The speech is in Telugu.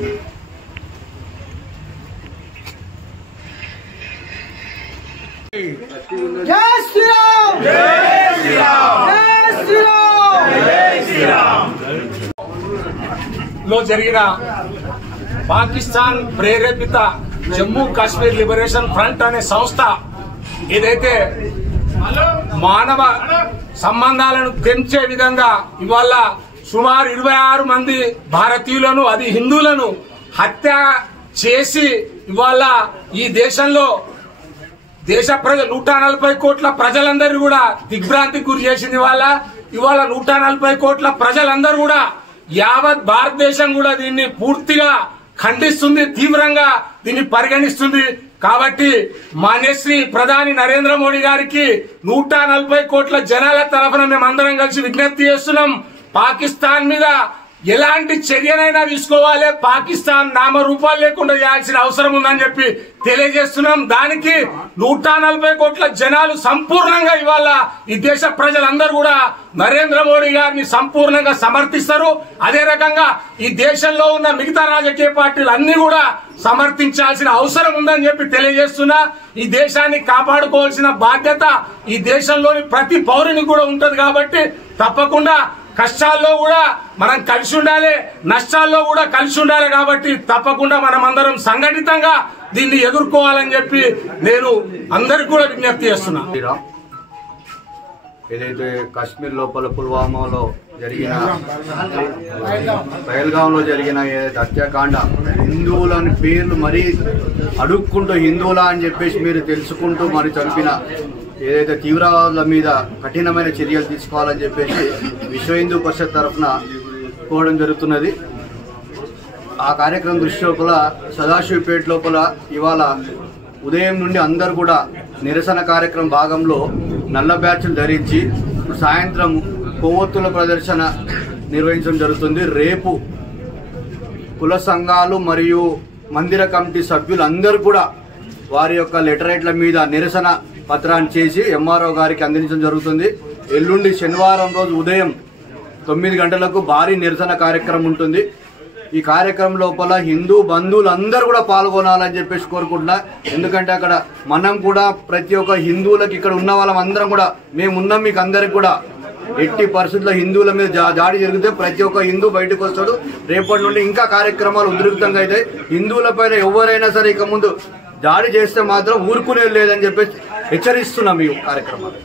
జై శ్రీరామ్ జై శ్రీరామ్ జై శ్రీరామ్ జై శ్రీరామ్ లో జరిగిన పాకిస్తాన్ ప్రేరేపిత జమ్మూ కాశ్మీర్ లిబరేషన్ ఫ్రంట్ అనే సంస్థ ఏదైతే మానవ సంబంధాలను తెంచే విధంగా ఇవాళ సుమారు 26 మంది భారతీయులను, అది హిందువులను హత్య చేసి ఇవాళ ఈ దేశంలో దేశ ప్రజలు 140 కోట్ల ప్రజలందరూ కూడా దిగ్భ్రాంతికి గురి చేసింది. ఇవాళ 140 కోట్ల ప్రజలందరూ కూడా యావత్ భారతదేశం కూడా దీన్ని పూర్తిగా ఖండిస్తుంది, తీవ్రంగా దీన్ని పరిగణిస్తుంది. కాబట్టి మాన్యశ్రీ ప్రధాని నరేంద్ర మోడీ గారికి 140 కోట్ల జనాల తరఫున మేమందరం కలిసి విజ్ఞప్తి చేస్తున్నాం. పాకిస్తాన్ మీద ఎలాంటి చర్యనైనా తీసుకోవాలి, పాకిస్తాన్ నామరూపాలు లేకుండా చేయాల్సిన అవసరం ఉందని చెప్పి తెలియజేస్తున్నాం. దానికి 140 కోట్ల జనాలు సంపూర్ణంగా ఇవాళ ఈ దేశ ప్రజలందరూ కూడా నరేంద్ర మోడీ గారిని సంపూర్ణంగా సమర్థిస్తారు. అదే రకంగా ఈ దేశంలో ఉన్న మిగతా రాజకీయ పార్టీలు అన్ని కూడా సమర్థించాల్సిన అవసరం ఉందని చెప్పి తెలియజేస్తున్నా. ఈ దేశాన్ని కాపాడుకోవాల్సిన బాధ్యత ఈ దేశంలోని ప్రతి పౌరునికి కూడా ఉంటది. కాబట్టి తప్పకుండా కష్టాల్లో కూడా మనం కలిసి ఉండాలి, నష్టాల్లో కూడా కలిసి ఉండాలి. కాబట్టి తప్పకుండా మనం అందరం సంఘటితంగా దీన్ని ఎదుర్కోవాలని చెప్పి నేను అందరికి కూడా విజ్ఞప్తి చేస్తున్నా. ఏదైతే కాశ్మీర్ లోపల పుల్వామాలో జరిగిన, పహల్గాంలో జరిగిన ఏదైతే హత్యాకాండ, హిందువులని పేర్లు మరీ అడుక్కుంటూ హిందువులా అని చెప్పేసి మీరు తెలుసుకుంటూ మరి చంపిన ఏదైతే తీవ్రవాదుల మీద కఠినమైన చర్యలు తీసుకోవాలని చెప్పేసి విశ్వ హిందూ పరిషత్ తరఫున కోవడం జరుగుతున్నది. ఆ కార్యక్రమం దృష్టి లోపల సదాశివపేట లోపల ఇవాళ ఉదయం నుండి అందరూ కూడా నిరసన కార్యక్రమం భాగంలో నల్ల బ్యాచ్లు ధరించి సాయంత్రం కొవ్వొత్తుల ప్రదర్శన నిర్వహించడం జరుగుతుంది. రేపు కుల సంఘాలు మరియు మందిర కమిటీ సభ్యులు అందరూ కూడా వారి యొక్క లెటరేట్ల మీద నిరసన పత్రాన్ని చేసి ఎంఆర్ఓ గారికి అందించడం జరుగుతుంది. ఎల్లుండి శనివారం రోజు ఉదయం 9 గంటలకు భారీ నిరసన కార్యక్రమం ఉంటుంది. ఈ కార్యక్రమం లోపల హిందూ బంధువులు అందరూ కూడా పాల్గొనాలని చెప్పేసి కోరుకుంటున్నా. ఎందుకంటే అక్కడ మనం కూడా ప్రతి ఒక్క హిందువులకి, ఇక్కడ ఉన్న వాళ్ళం అందరం కూడా మేమున్నాం, మీకు అందరికి కూడా ఎట్టి పరిస్థితుల్లో హిందువుల మీద దాడి జరిగితే ప్రతి ఒక్క హిందూ బయటకు వస్తాడు. రేపటి నుండి ఇంకా కార్యక్రమాలు ఉధృతంగా అయితే హిందువుల పైన ఎవరైనా సరే ఇక ముందు దాడి చేస్తే మాత్రం ఊరుకునేది లేదని చెప్పేసి హెచ్చరిస్తున్నాం ఈ కార్యక్రమాలు.